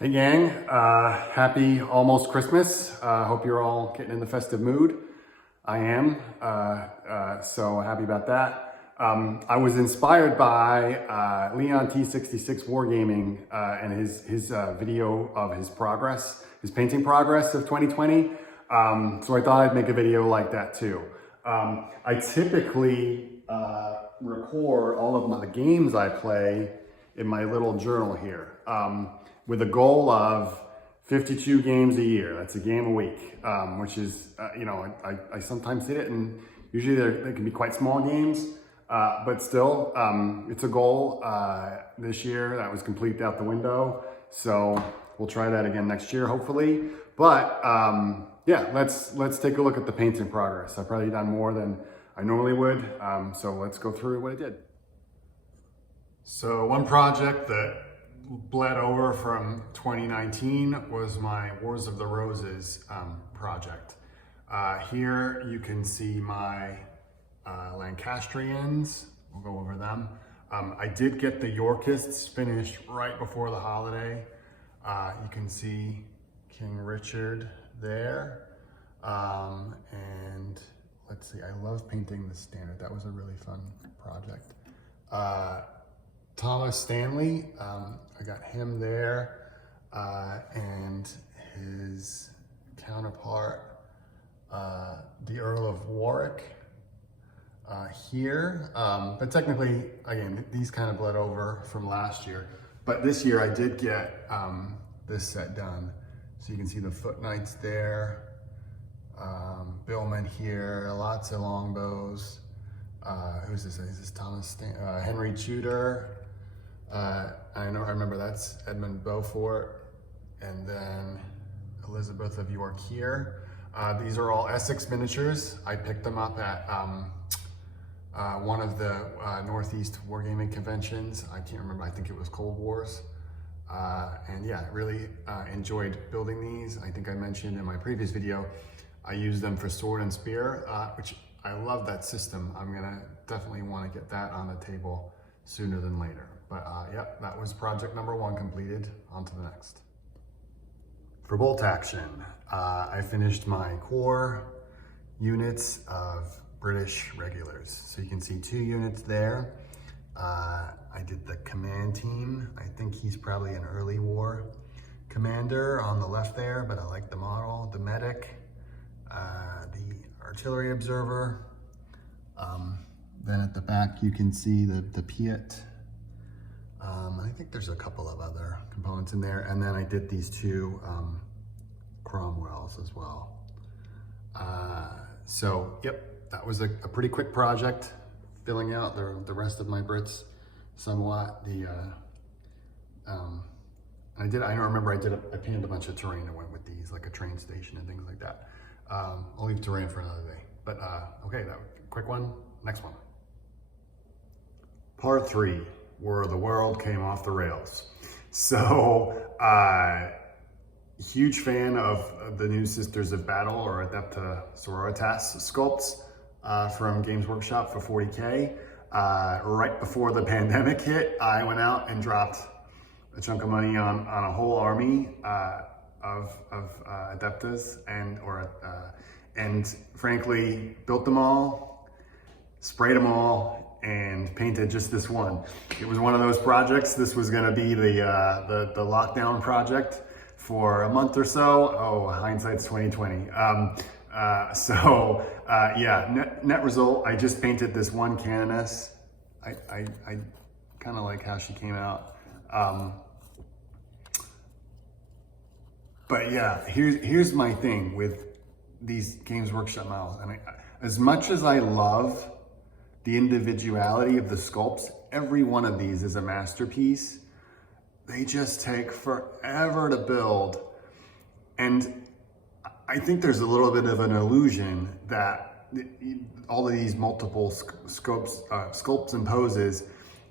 Hey gang, happy almost Christmas. Hope you're all getting in the festive mood. I am, so happy about that. I was inspired by Leon T66 Wargaming and his video of his progress, his painting progress of 2020. So I thought I'd make a video like that too. I typically record all of the games I play in my little journal here. With a goal of 52 games a year. That's a game a week, which is, I sometimes hit it, and usually they can be quite small games, but still, it's a goal. This year that was completely out the window. So we'll try that again next year, hopefully. But yeah, let's take a look at the painting progress. I've probably done more than I normally would. So let's go through what I did. So one project that bled over from 2019 was my Wars of the Roses project. Here you can see my Lancastrians. We'll go over them. I did get the Yorkists finished right before the holiday. You can see King Richard there. And let's see, I love painting the standard. That was a really fun project. Thomas Stanley, I got him there, and his counterpart, the Earl of Warwick, here. But technically, again, these kind of bled over from last year. But this year I did get this set done. So you can see the foot knights there, billmen here, lots of longbows. Who's this? Is this Henry Tudor? I remember that's Edmund Beaufort, and then Elizabeth of York here. These are all Essex miniatures. I picked them up at one of the Northeast Wargaming conventions. I can't remember, I think it was Cold Wars. And yeah, really enjoyed building these. I think I mentioned in my previous video, I used them for sword and spear, which I love that system. I'm gonna definitely wanna get that on the table sooner than later. But yep, that was project number one completed. On to the next. For bolt action, I finished my core units of British regulars. So you can see 2 units there. I did the command team. I think he's probably an early war commander on the left there, but I like the model. The medic, the artillery observer. Then at the back, you can see the Piet. I think there's a couple of other components in there. And then I did these 2 Cromwells as well. So, yep, that was a pretty quick project, filling out the rest of my Brits somewhat. I remember I painted a bunch of terrain that went with these, like a train station and things like that. I'll leave terrain for another day. But okay, that was a quick one. Next one. Part 3, where the world came off the rails. So, huge fan of the new Sisters of Battle, or Adepta Sororitas sculpts from Games Workshop for 40K. Right before the pandemic hit, I went out and dropped a chunk of money on a whole army of Adeptas, and frankly, built them all, sprayed them all, and painted just this one. It was one of those projects. This was going to be the lockdown project for a month or so. Oh, hindsight's 2020. Yeah, net result, I just painted this one canoness. I kind of like how she came out. But yeah, here's my thing with these Games Workshop models. And as much as I love the individuality of the sculpts, every one of these is a masterpiece. They just take forever to build. And I think there's a little bit of an illusion that all of these multiple sculpts and poses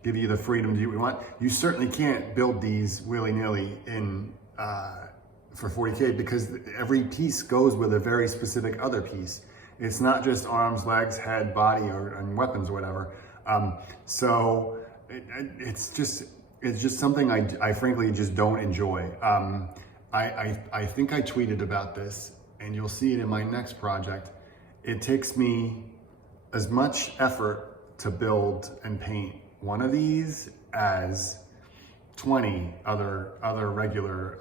give you the freedom to do what you want. You certainly can't build these willy-nilly for 40K, because every piece goes with a very specific other piece. It's not just arms, legs, head, body, and weapons or whatever. So it's just, it's just something I frankly just don't enjoy. I think I tweeted about this, and you'll see it in my next project. It takes me as much effort to build and paint one of these as 20 other regular,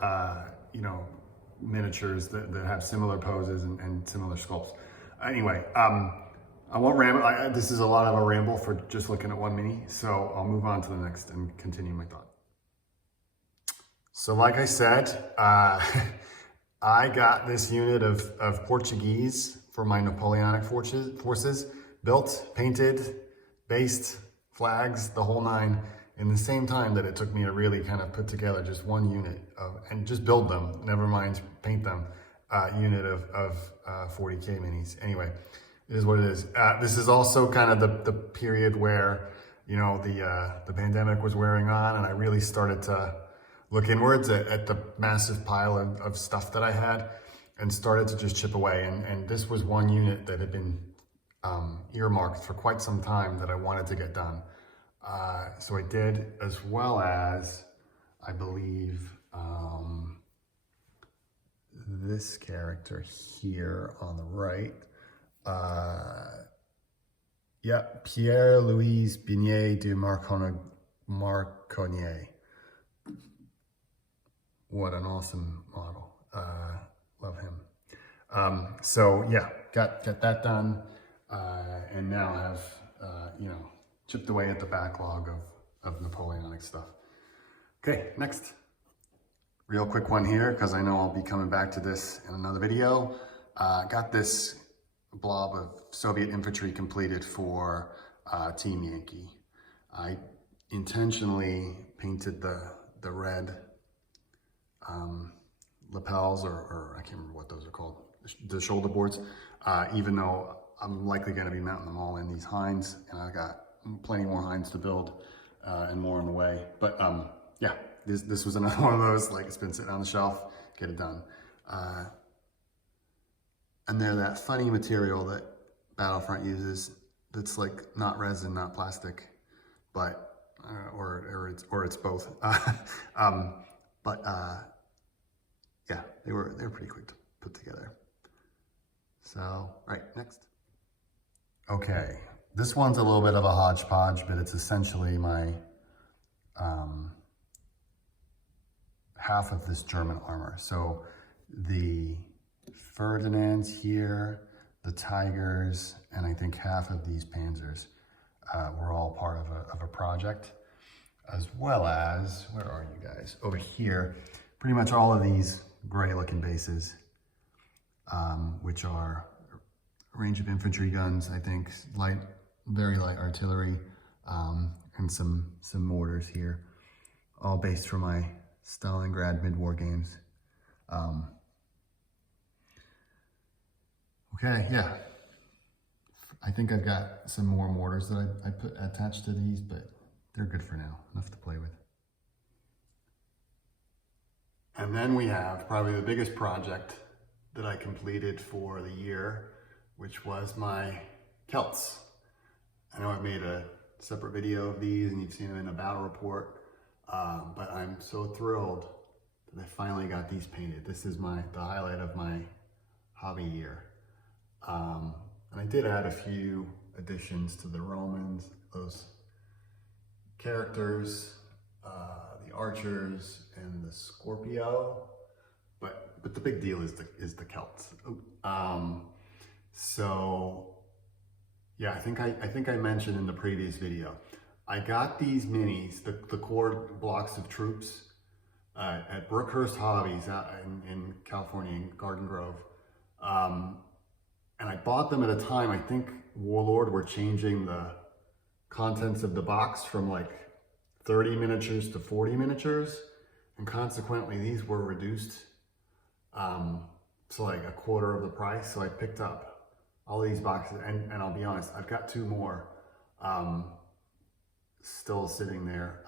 miniatures that have similar poses and similar sculpts. Anyway, I won't ramble. This is a lot of a ramble for just looking at one mini, so I'll move on to the next and continue my thought. So like I said, I got this unit of Portuguese for my Napoleonic forces, built, painted, based, flags, the whole nine, in the same time that it took me to really kind of put together just one unit and just build them, never mind paint them, unit of 40K minis. Anyway, it is what it is. This is also kind of the period where, the pandemic was wearing on, and I really started to look inwards at the massive pile of stuff that I had and started to just chip away. And this was one unit that had been earmarked for quite some time that I wanted to get done. So I did, as well as, I believe, this character here on the right. Pierre-Louis Bignet de Marconnier. What an awesome model. Love him. So yeah, got that done. And now have, chipped away at the backlog of Napoleonic stuff. Okay, next. Real quick one here, because I know I'll be coming back to this in another video. Got this blob of Soviet infantry completed for Team Yankee. I intentionally painted the red lapels, or I can't remember what those are called, the shoulder boards, even though I'm likely going to be mounting them all in these Hinds, and I've got plenty more Hinds to build and more on the way. But yeah, this was another one of those, like, it's been sitting on the shelf, get it done. And they're that funny material that Battlefront uses that's like not resin, not plastic, but or it's both. Yeah, they were pretty quick to put together. So, right, next. Okay, this one's a little bit of a hodgepodge, but it's essentially my half of this German armor. So the Ferdinands here, the Tigers, and I think half of these Panzers were all part of a project, as well as, where are you guys? Over here, pretty much all of these gray looking bases, which are a range of infantry guns, I think, very light artillery, and some mortars here, all based for my Stalingrad mid-war games. Okay, yeah. I think I've got some more mortars that I put attached to these, but they're good for now, enough to play with. And then we have probably the biggest project that I completed for the year, which was my Celts. I know I've made a separate video of these and you've seen them in a battle report, but I'm so thrilled that I finally got these painted. This is the highlight of my hobby year. And I did add a few additions to the Romans, those characters, the archers, and the Scorpio, but the big deal is the Celts. So yeah, I think I mentioned in the previous video, I got these minis, the core blocks of troops, at Brookhurst Hobbies out in California, in Garden Grove. And I bought them at a time, I think Warlord were changing the contents of the box from like 30 miniatures to 40 miniatures. And consequently, these were reduced to like a quarter of the price. So I picked up all these boxes, and I'll be honest, I've got two more still sitting there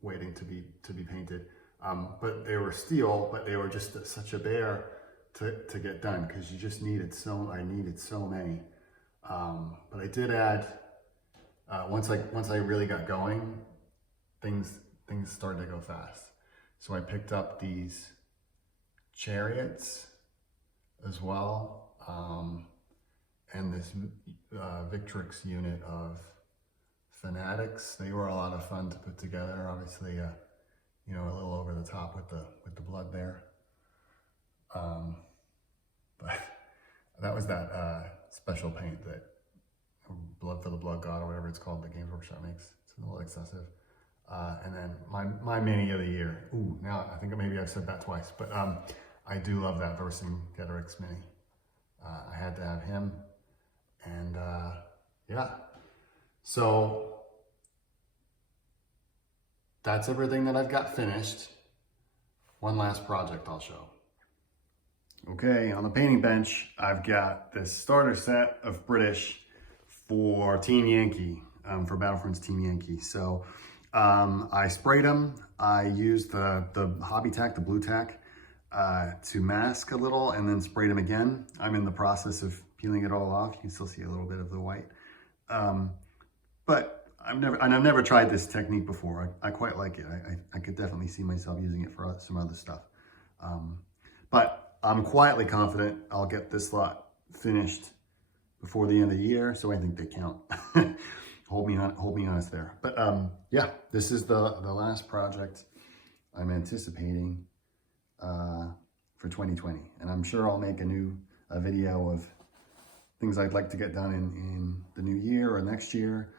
waiting to be painted. But they were steel, but they were just such a bear to get done, because you just needed I needed so many. But I did add, once I really got going, things started to go fast. So I picked up these chariots as well, and this Victrix unit of fanatics. They were a lot of fun to put together. Obviously, you know, a little over the top with the blood there. But that was that special paint that Blood for the Blood God or whatever it's called, the Games Workshop makes. It's a little excessive. And then my mini of the year. Ooh, now I think maybe I've said that twice, but I do love that Vercingetorix mini. I had to have him, and yeah. So that's everything that I've got finished. One last project I'll show. Okay, on the painting bench, I've got this starter set of British for Team Yankee, for Battlefront's Team Yankee. So I sprayed them. I used the hobby tack, the blue tack, to mask a little, and then sprayed them again. I'm in the process of peeling it all off. You can still see a little bit of the white. But I've never tried this technique before. I quite like it. I could definitely see myself using it for some other stuff. But I'm quietly confident I'll get this lot finished before the end of the year, so I think they count. hold me honest there. But yeah, this is the last project I'm anticipating for 2020, and I'm sure I'll make a video of things I'd like to get done in the new year or next year.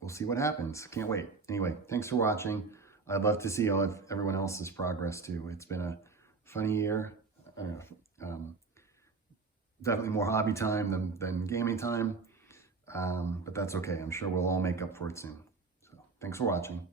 We'll see what happens. Can't wait. Anyway, thanks for watching. I'd love to see everyone else's progress too. It's been a funny year. Definitely more hobby time than gaming time. But that's okay. I'm sure we'll all make up for it soon. So thanks for watching.